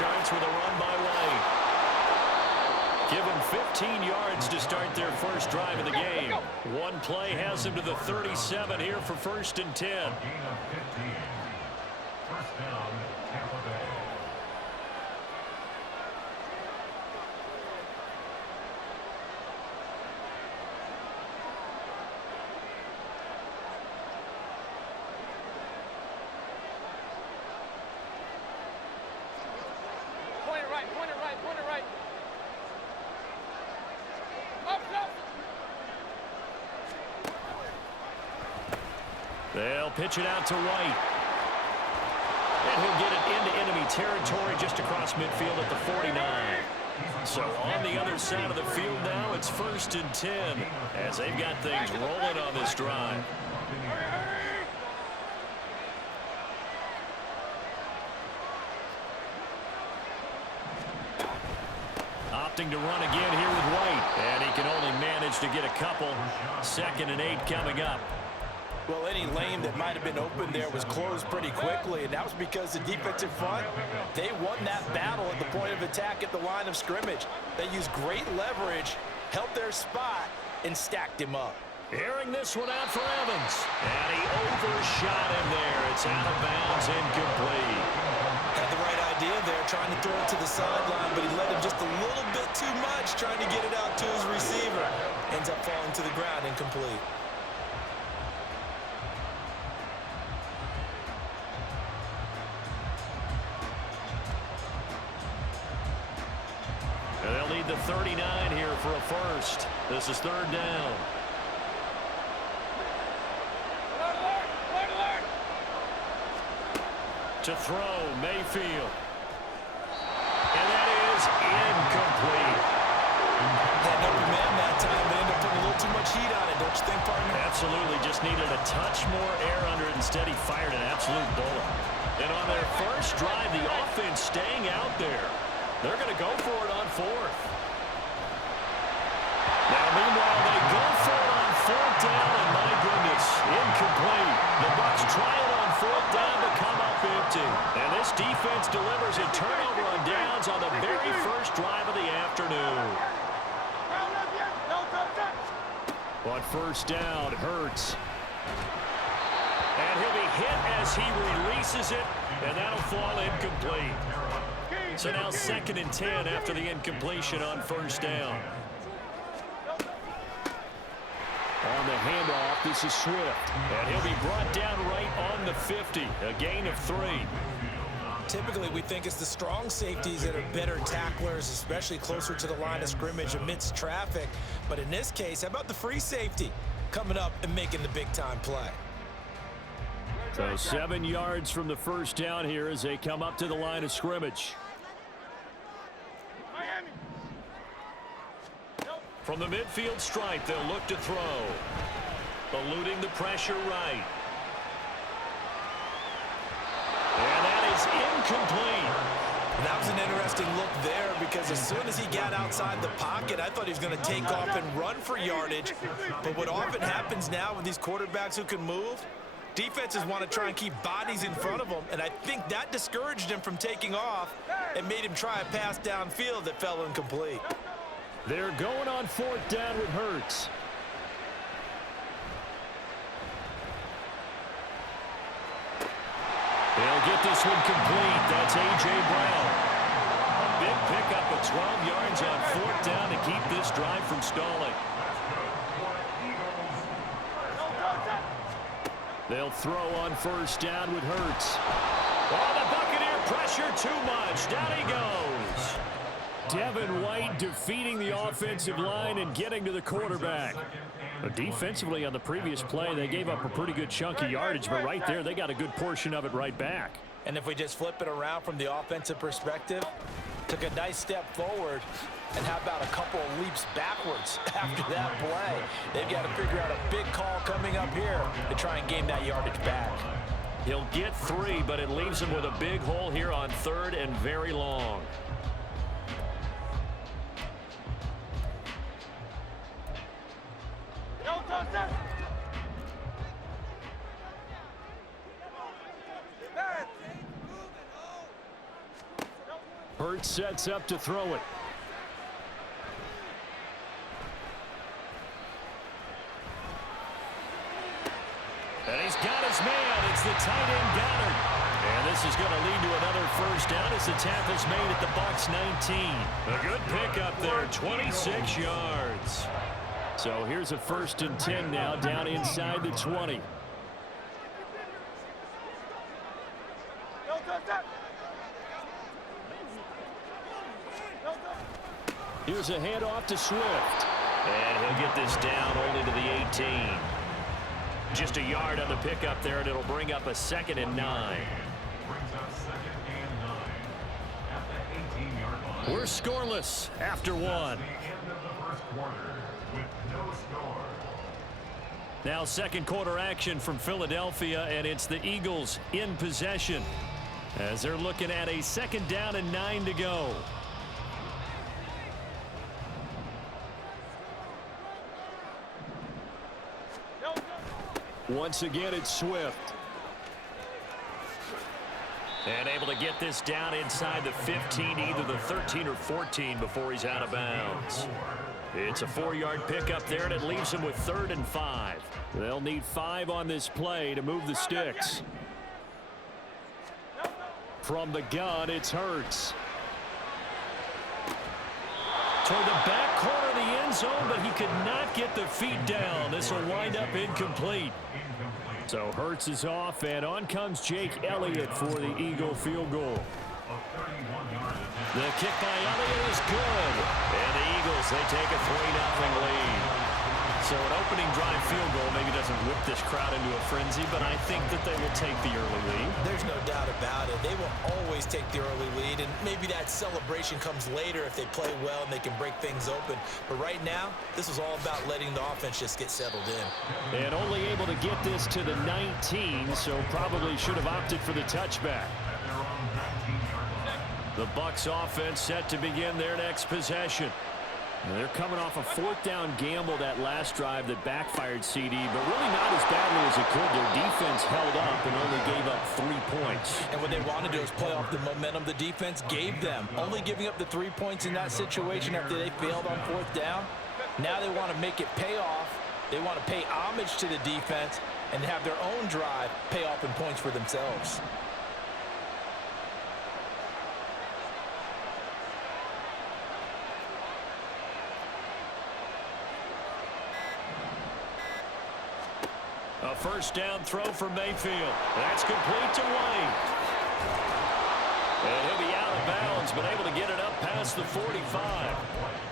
starts with a run by White. Give them 15 yards to start their first drive of the game. One play has them to the 37 here for 1st and 10. First down, Tampa Bay. Point it right, point it right, point it right. They'll pitch it out to White. And he'll get it into enemy territory just across midfield at the 49. So on the other side of the field now, it's 1st and 10 as they've got things rolling on this drive. Opting to run again here with White. And he can only manage to get a couple. 2nd and 8 coming up. Well, any lane that might have been open there was closed pretty quickly, and that was because the defensive front, they won that battle at the point of attack at the line of scrimmage. They used great leverage, held their spot, and stacked him up. Airing this one out for Evans. And he overshot him there. It's out of bounds, incomplete. Had the right idea there, trying to throw it to the sideline, but he let him just a little bit too much, trying to get it out to his receiver. Ends up falling to the ground, incomplete. And they'll need the 39 here for a first. This is 3rd down. To throw, Mayfield. And that is incomplete. Had no man that time, but ended up putting a little too much heat on it, don't you think, partner? Absolutely, just needed a touch more air under it. Instead, he fired an absolute bullet. And on their first drive, the offense staying out there. They're going to go for it on 4th. Now, meanwhile, they go for it on 4th down, and my goodness, incomplete. The Bucs try it on 4th down to come up empty. And this defense delivers a turnover on downs on the very first drive of the afternoon. On 1st down, Hurts. And he'll be hit as he releases it, and that'll fall incomplete. So now 2nd and 10 after the incompletion on 1st down. On the handoff, this is Swift. And he'll be brought down right on the 50. A gain of 3. Typically, we think it's the strong safeties that are better tacklers, especially closer to the line of scrimmage amidst traffic. But in this case, how about the free safety coming up and making the big-time play? So 7 yards from the first down here as they come up to the line of scrimmage. From the midfield stripe, they'll look to throw. Eluding the pressure right. And that is incomplete. That was an interesting look there because as soon as he got outside the pocket, I thought he was going to take off and run for yardage. But what often happens now with these quarterbacks who can move, defenses want to try and keep bodies in front of them, and I think that discouraged him from taking off and made him try a pass downfield that fell incomplete. They're going on 4th down with Hurts. They'll get this one complete. That's A.J. Brown. A big pickup of 12 yards on 4th down to keep this drive from stalling. They'll throw on 1st down with Hurts. Oh, the Buccaneer pressure too much. Down he goes. Devin White defeating the offensive line and getting to the quarterback. But defensively on the previous play, they gave up a pretty good chunk of yardage, but right there, they got a good portion of it right back. And if we just flip it around from the offensive perspective, took a nice step forward, and how about a couple of leaps backwards after that play? They've got to figure out a big call coming up here to try and gain that yardage back. He'll get 3, but it leaves him with a big hole here on 3rd and very long. Hurts sets up to throw it. And he's got his man. It's the tight end Goddard. And this is going to lead to another first down as the tackle's made at the Bucs 19. A good pickup there, 26 yards. So here's a 1st and 10 now down inside the 20. Here's a handoff to Swift. And he'll get this down only to the 18. Just a yard on the pickup there, and it'll bring up a 2nd and 9. We're scoreless after one. Now 2nd quarter action from Philadelphia, and it's the Eagles in possession as they're looking at a 2nd down and 9 to go. Once again, it's Swift. And able to get this down inside the 15, either the 13 or 14 before he's out of bounds. It's a 4-yard pickup there, and it leaves him with 3rd and 5. They'll need 5 on this play to move the sticks. From the gun, it's Hurts. Toward the back corner of the end zone, but he could not get the feet down. This will wind up incomplete. So Hurts is off, and on comes Jake Elliott for the Eagle field goal. The kick by Elliott is good. And the Eagles, they take a 3-0 lead. So an opening drive field goal maybe doesn't whip this crowd into a frenzy, but I think that they will take the early lead. There's no doubt about it. They will always take the early lead, and maybe that celebration comes later if they play well and they can break things open. But right now, this is all about letting the offense just get settled in. And only able to get this to the 19, so probably should have opted for the touchback. The Bucs offense set to begin their next possession. And they're coming off a 4th down gamble that last drive that backfired CD, but really not as badly as it could. Their defense held up and only gave up 3 points. And what they want to do is play off the momentum the defense gave them. Only giving up the 3 points in that situation after they failed on 4th down. Now they want to make it pay off. They want to pay homage to the defense and have their own drive pay off in points for themselves. A 1st down throw for Mayfield. That's complete to White. And he'll be out of bounds, but able to get it up past the 45.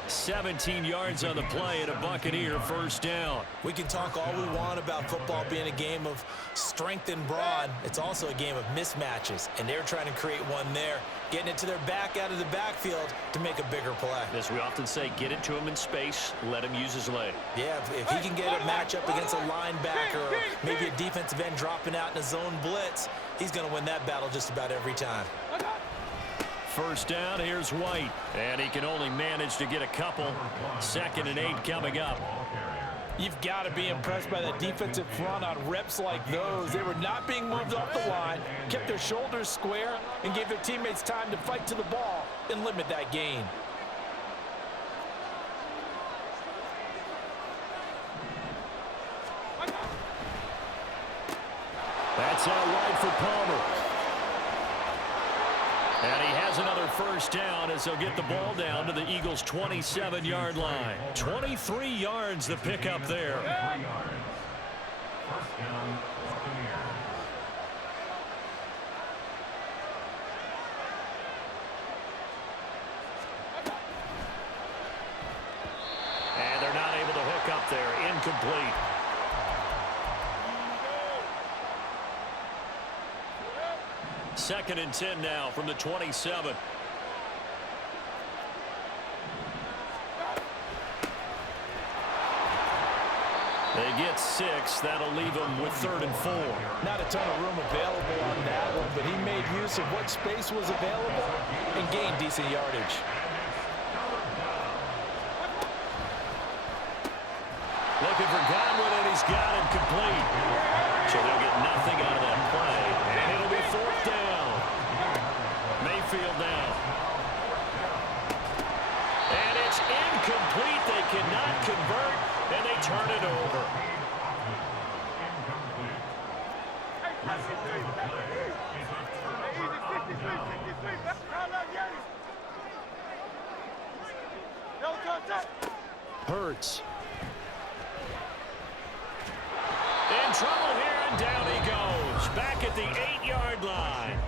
17 yards on the play and a Buccaneer 1st down. We can talk all we want about football being a game of strength and brawn. It's also a game of mismatches, and they're trying to create one there, getting it to their back out of the backfield to make a bigger play. As we often say, get it to him in space, let him use his leg. Yeah, if he can get a matchup against a linebacker or maybe a defensive end dropping out in a zone blitz, he's going to win that battle just about every time. 1st down, here's White. And he can only manage to get a couple. 2nd and 8 coming up. You've got to be impressed by that defensive front on reps like those. They were not being moved off the line, kept their shoulders square, and gave their teammates time to fight to the ball and limit that gain. That's out wide for Palmer. And he has another 1st down as they'll get the ball down to the Eagles' 27-yard line. 23 yards the pickup there. 1st down, Buccaneers. And they're not able to hook up there. Incomplete. Second and 10 now from the 27. They get 6. That'll leave them with 3rd and 4. Not a ton of room available on that one, but he made use of what space was available and gained decent yardage. Looking for Godwin, and he's got him complete. So they'll get nothing out of that play. And it'll be 4th down. Mayfield now. incomplete. They cannot convert, and they turn it over. Hurts. In trouble here, and down he goes. Back at the 8-yard line.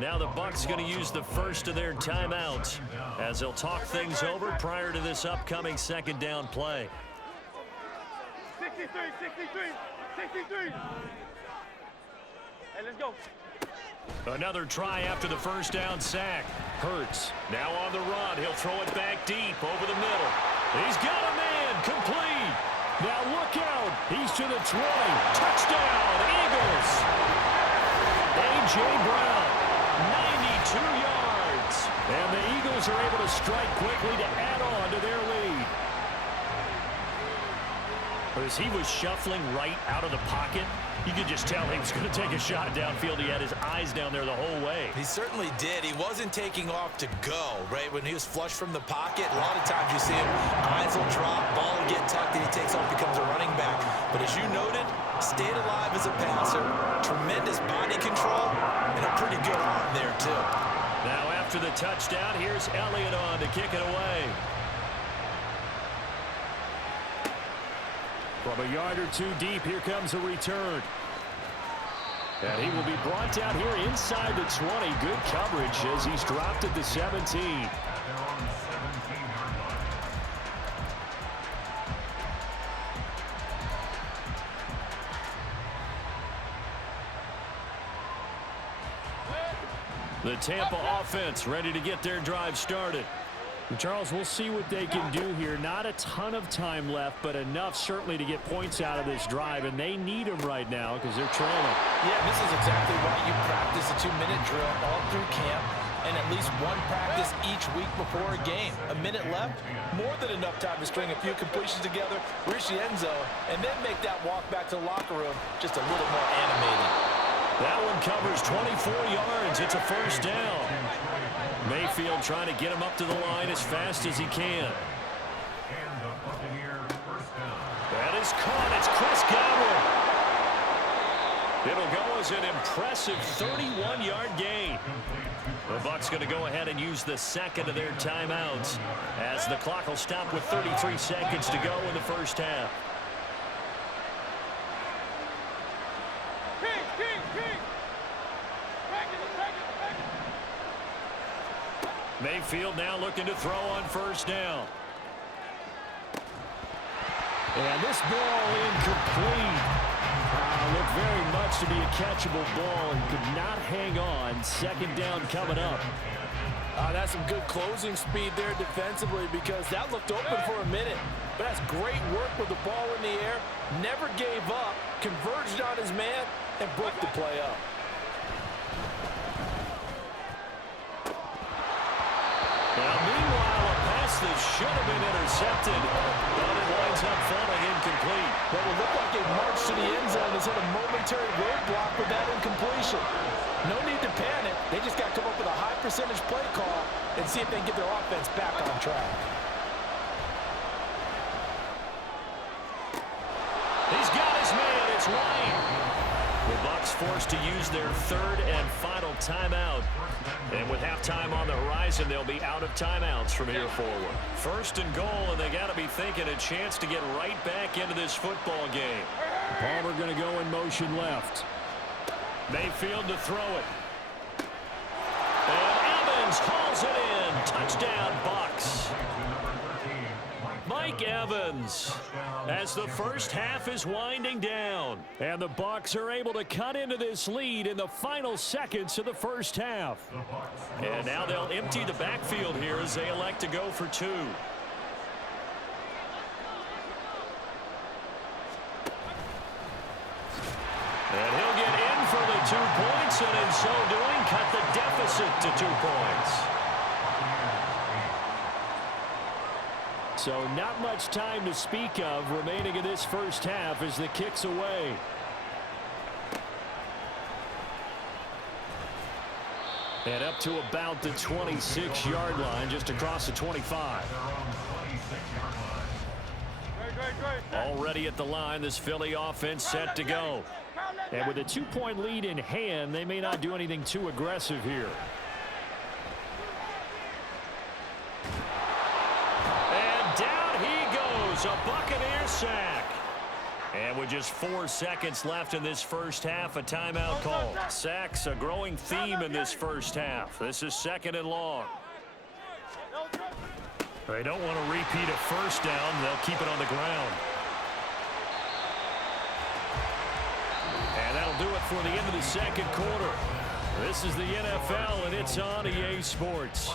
Now the Bucs going to use the first of their timeouts as they'll talk things over prior to this upcoming second down play. 63. Hey, let's go. Another try after the first down sack. Hurts now on the run. He'll throw it back deep over the middle. He's got a man complete. Now look out. He's to the 20. Touchdown, Eagles. A.J. Brown, 92 yards. And the Eagles are able to strike quickly to add on to their lead. As he was shuffling right out of the pocket, you could just tell he was going to take a shot downfield. He had his eyes down there the whole way. He certainly did. He wasn't taking off to go, right? When he was flush from the pocket, a lot of times you see him, eyes will drop, ball will get tucked, and he takes off, becomes a running back. But as you noted, stayed alive as a passer, tremendous body control, and a pretty good arm there, too. Now after the touchdown, here's Elliott on to kick it away. From a yard or two deep, here comes a return. And he will be brought down here inside the 20. Good coverage as he's dropped at the 17. The Tampa offense ready to get their drive started. And Charles, we'll see what they can do here. Not a ton of time left, but enough certainly to get points out of this drive, and they need them right now because they're trailing. Yeah, this is exactly why you practice a 2-minute drill all through camp and at least one practice each week before a game. A minute left, more than enough time to string a few completions together, reach the end zone, and then make that walk back to the locker room just a little more animated. That one covers 24 yards. It's a first down. Mayfield trying to get him up to the line as fast as he can. That is caught. It's Chris Godwin. It'll go as an impressive 31-yard gain. The Bucs going to go ahead and use the second of their timeouts as the clock will stop with 33 seconds to go in the first half. Mayfield now looking to throw on first down. And this ball incomplete. Looked very much to be a catchable ball and could not hang on. Second down coming up. That's some good closing speed there defensively because that looked open for a minute. But that's great work with the ball in the air. Never gave up, converged on his man, and broke the play up. Now, meanwhile, a pass that should have been intercepted, but it winds up falling incomplete. What will look like a march to the end zone has hit a momentary roadblock with that incompletion. No need to panic. They just got to come up with a high percentage play call and see if they can get their offense back on track. He's got his man. It's Ryan. The Bucs forced to use their third and final timeout. And with halftime on the horizon, they'll be out of timeouts from here forward. First and goal, and they got to be thinking a chance to get right back into this football game. Palmer going to go in motion left. Mayfield to throw it. And Evans hauls it in. Touchdown, Bucs. Mike Evans as the first half is winding down. And the Bucs are able to cut into this lead in the final seconds of the first half. And now they'll empty the backfield here as they elect to go for two. And he'll get in for the 2 points, and in so doing, cut the deficit to 2 points. So not much time to speak of remaining in this first half as the kick's away. And up to about the 26-yard line, just across the 25. Already at the line, this Philly offense set to go. And with a 2-point lead in hand, they may not do anything too aggressive here. And down he goes, a Buccaneer sack. And with just 4 seconds left in this first half, a timeout call. Sacks, a growing theme in this first half. This is 2nd and long. They don't want to repeat a first down. They'll keep it on the ground. And that'll do it for the end of the second quarter. This is the NFL, and it's on EA Sports.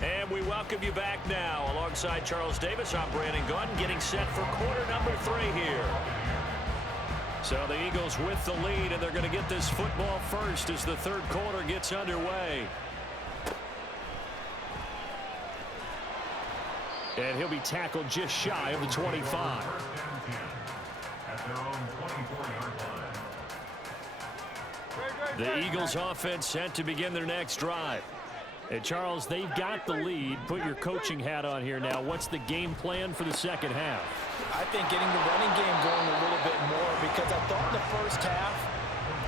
And we welcome you back now. Alongside Charles Davis, I'm Brandon Gunn, getting set for quarter number 3 here. So the Eagles with the lead, and they're going to get this football first as the third quarter gets underway. And he'll be tackled just shy of the 25. The Eagles offense set to begin their next drive. And Charles, they've got the lead. Put your coaching hat on here now. What's the game plan for the second half? I think getting the running game going a little bit more, because I thought in the first half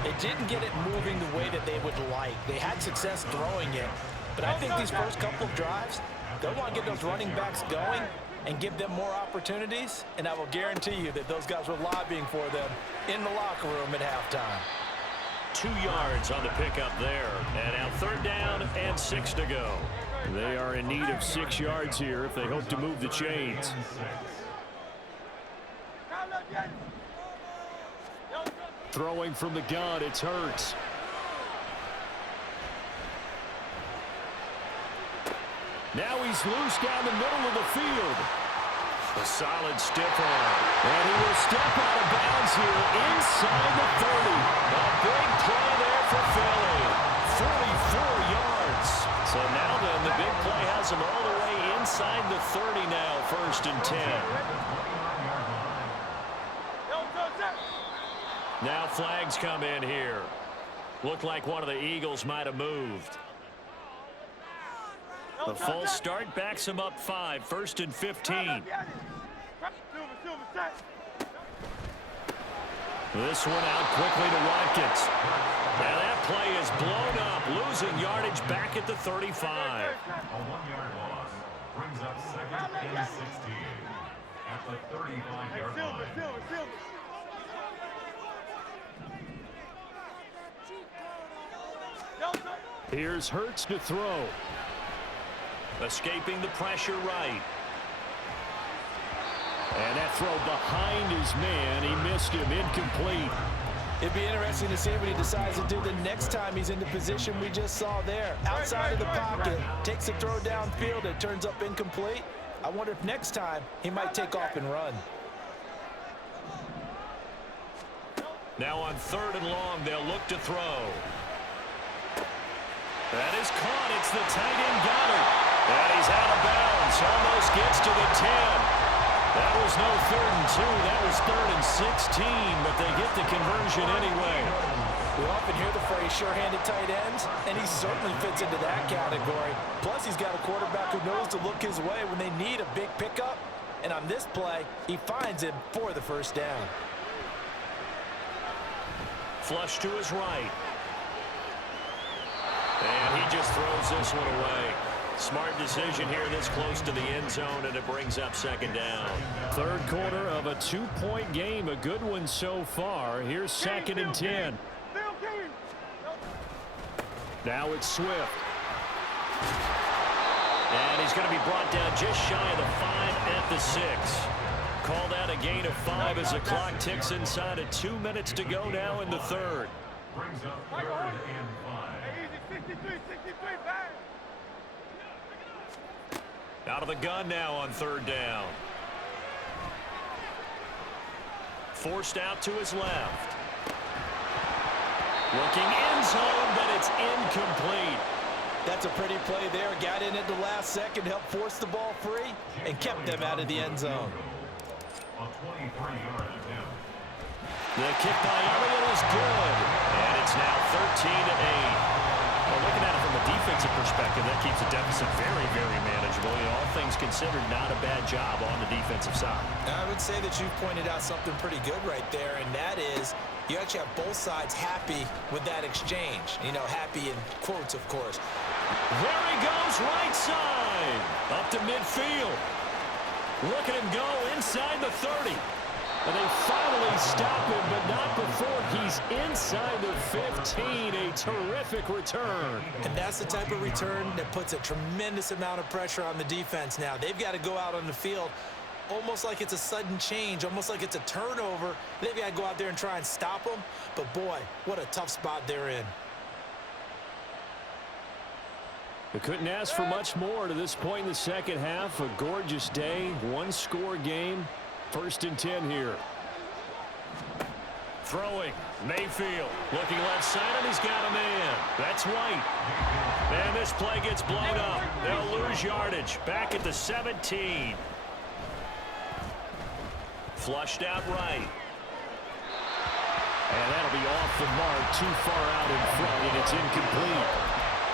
it didn't get it moving the way that they would like. They had success throwing it, but I think these first couple of drives, they'll want to get those running backs going and give them more opportunities, and I will guarantee you that those guys were lobbying for them in the locker room at halftime. 2 yards on the pickup there. And now 3rd down and 6 to go. They are in need of 6 yards here if they hope to move the chains. Throwing from the gun, it's Hurts. Now he's loose down the middle of the field. A solid stiff arm. And he will step out of bounds here inside the 30. A big play there for Philly. 44 yards. So now then, the big play has him all the way inside the 30 now, 1st and 10. Now flags come in here. Looked like one of the Eagles might have moved. The false start backs him up 5, 1st and 15. This one out quickly to Watkins. Now that play is blown up, losing yardage back at the 35. A 1-yard loss brings up 2nd and 16 at the 35-yard line. Here's Hurts to throw. Escaping the pressure right. And that throw behind his man. He missed him. Incomplete. It'd be interesting to see what he decides to do the next time he's in the position we just saw there. Outside of the pocket, takes a throw downfield, it turns up incomplete. I wonder if next time he might take off and run. Now on 3rd and long, they'll look to throw. That is caught. It's the tight end Goddard. And he's out of bounds. Almost gets to the 10. That was no 3rd and 2. That was 3rd and 16. But they get the conversion anyway. We often hear the phrase sure-handed tight ends, and he certainly fits into that category. Plus, he's got a quarterback who knows to look his way when they need a big pickup. And on this play, he finds him for the 1st down. Flush to his right. And he just throws this one away. Smart decision here this close to the end zone, and it brings up 2nd down. 3rd quarter of a 2-point game. A good one so far. Here's 2nd and 10. Now it's Swift. And he's going to be brought down just shy of the 5 at the 6. Called out a gain of 5 as the clock ticks inside of 2 minutes to go now in the 3rd. Brings up 3rd and 5. Out of the gun now on 3rd down. Forced out to his left. Looking end zone, but it's incomplete. That's a pretty play there. Got in at the last second, helped force the ball free, and kept them out of the end zone. A 23-yard attempt. The kick by Elliott is good, and it's now 13-8. Well, looking at it from a defensive perspective, that keeps the deficit very, very manageable. You know, all things considered, not a bad job on the defensive side. I would say that you've pointed out something pretty good right there, and that is you actually have both sides happy with that exchange. You know, happy in quotes, of course. There he goes, right side, up to midfield. Look at him go inside the 30. And they finally stop him, but not before he's inside the 15. A terrific return. And that's the type of return that puts a tremendous amount of pressure on the defense now. They've got to go out on the field almost like it's a sudden change, almost like it's a turnover. They've got to go out there and try and stop them. But, boy, what a tough spot they're in. We couldn't ask for much more to this point in the second half. A gorgeous day, one-score game. 1st and 10 here. Throwing, Mayfield. Looking left side, and he's got a man. That's White. And this play gets blown up. They'll lose yardage. Back at the 17. Flushed out right. And that'll be off the mark, too far out in front, and it's incomplete.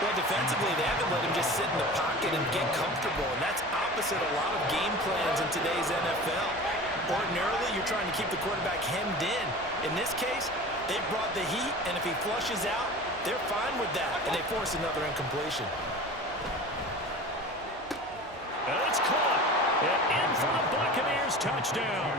Well, defensively, they haven't let him just sit in the pocket and get comfortable, and that's opposite a lot of game plans in today's NFL. Ordinarily, you're trying to keep the quarterback hemmed in. In this case, they brought the heat, and if he flushes out, they're fine with that, and they force another incompletion. And it's caught. And in for the Buccaneers touchdown.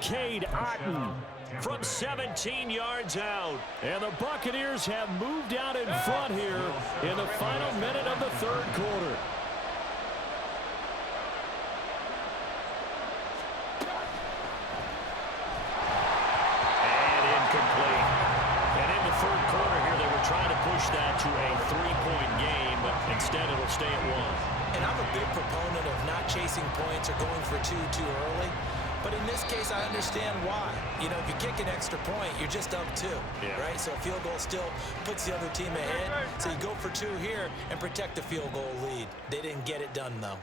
Cade Otton from 17 yards out. And the Buccaneers have moved out in front here in the final minute of the 3rd quarter. And incomplete. And in the 3rd quarter here, they were trying to push that to a 3-point game, but instead it'll stay at 1. And I'm a big proponent of not chasing points or going for two too early. But in this case, I understand why. You know, if you kick an extra point, you're just up 2, right? So a field goal still puts the other team ahead. So you go for 2 here and protect the field goal lead. They didn't get it done, though.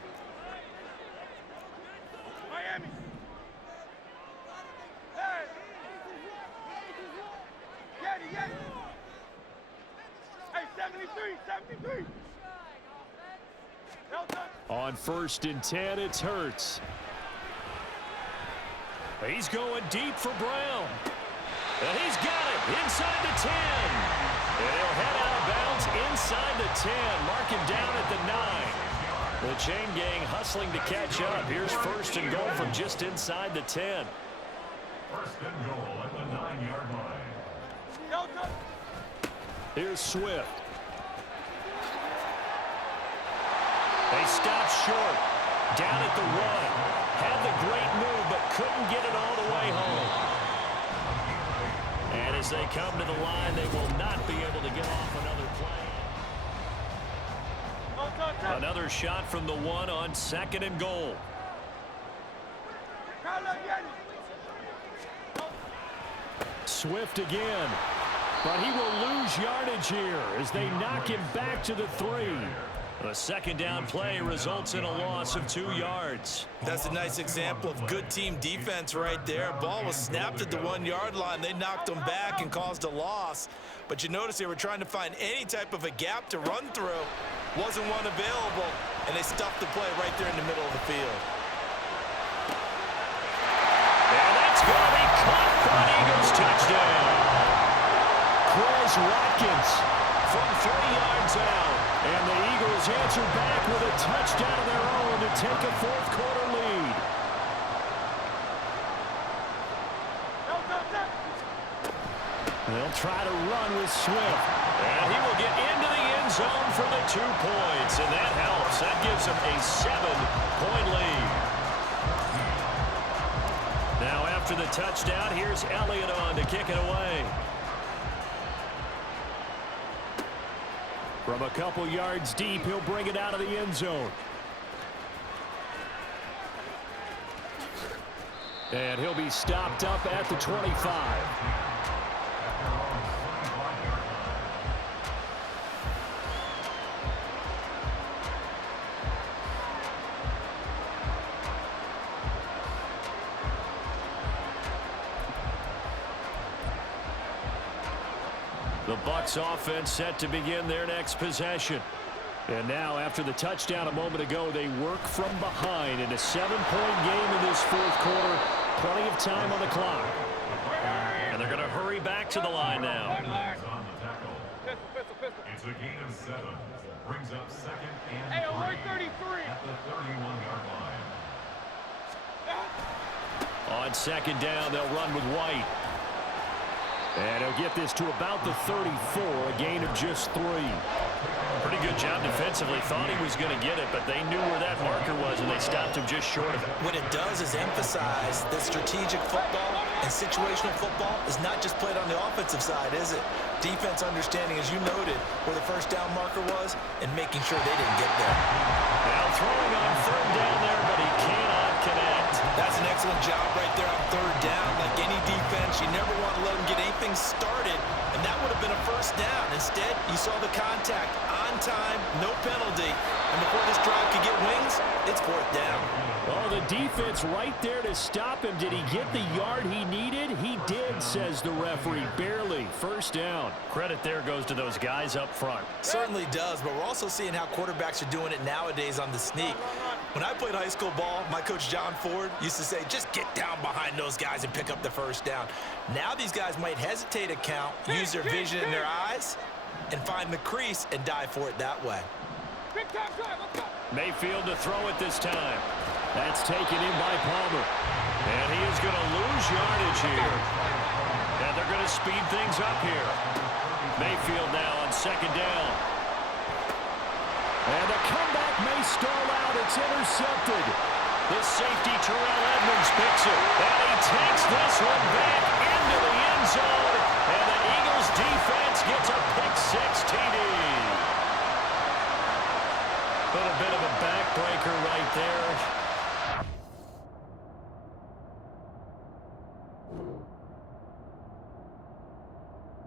Miami. Hey. Get it, get it. Hey, 73. On 1st and 10, it's Hurts. He's going deep for Brown. And he's got it inside the 10. And he'll head out of bounds inside the 10. Mark him down at the 9. The chain gang hustling to catch up. Here's 1st and goal from just inside the 10. 1st and goal at the 9-yard line. Here's Swift. They stopped short. Down at the run. Had the great move, but couldn't get it all the way home. And as they come to the line, they will not be able to get off another play. Another shot from the 1 on 2nd and goal. Swift again. But he will lose yardage here as they knock him back to the 3. A 2nd down play results in a loss of 2 yards. That's a nice example of good team defense right there. Ball was snapped at the 1-yard line. They knocked them back and caused a loss. But you notice they were trying to find any type of a gap to run through. Wasn't one available, and they stuffed the play right there in the middle of the field. And that's going to be caught for an Eagles touchdown. Chris Watkins from 3 yards out. And the Eagles answer back with a touchdown of their own to take a 4th quarter lead. They'll try to run with Swift. And he will get into the end zone for the 2 points. And that helps. That gives them a 7-point lead. Now after the touchdown, here's Elliott on to kick it away. From a couple yards deep, he'll bring it out of the end zone. And he'll be stopped up at the 25. The Bucs offense set to begin their next possession. And now, after the touchdown a moment ago, they work from behind in a 7-point game in this fourth quarter. Plenty of time on the clock. And they're going to hurry back to the line now. On the tackle. It's a gain of 7. Brings up second and 3 alert 33. at the 31-yard line. On second down, they'll run with White. And he'll get this to about the 34, a gain of just 3. Pretty good job defensively. Thought he was going to get it, but they knew where that marker was, and they stopped him just short of it. What it does is emphasize that strategic football and situational football is not just played on the offensive side, is it? Defense understanding, as you noted, where the first down marker was and making sure they didn't get there. Now throwing on third down there, but he cannot connect. That's an excellent job right there on third down. Like any defense, you never want to let them get anything started, and that would have been a first down. Instead, you saw the contact on time, no penalty, and before this drive could get wings, it's fourth down. Oh, the defense right there to stop him. Did he get the yard he needed? He did, says the referee. Barely. First down. Credit there goes to those guys up front. Certainly does, but we're also seeing how quarterbacks are doing it nowadays on the sneak. When I played high school ball, my coach John Ford used to say, just get down behind those guys and pick up the first down. Now these guys might hesitate to count, use their vision in their eyes, and find the crease and dive for it that way. Mayfield to throw it this time. That's taken in by Palmer. And he is going to lose yardage here. And they're going to speed things up here. Mayfield now on second down. And the comeback may stall out. It's intercepted. The safety, Terrell Edmonds, picks it. And he takes this one back into the end zone. And the Eagles defense gets a pick-6 TD. A little bit of a backbreaker right there.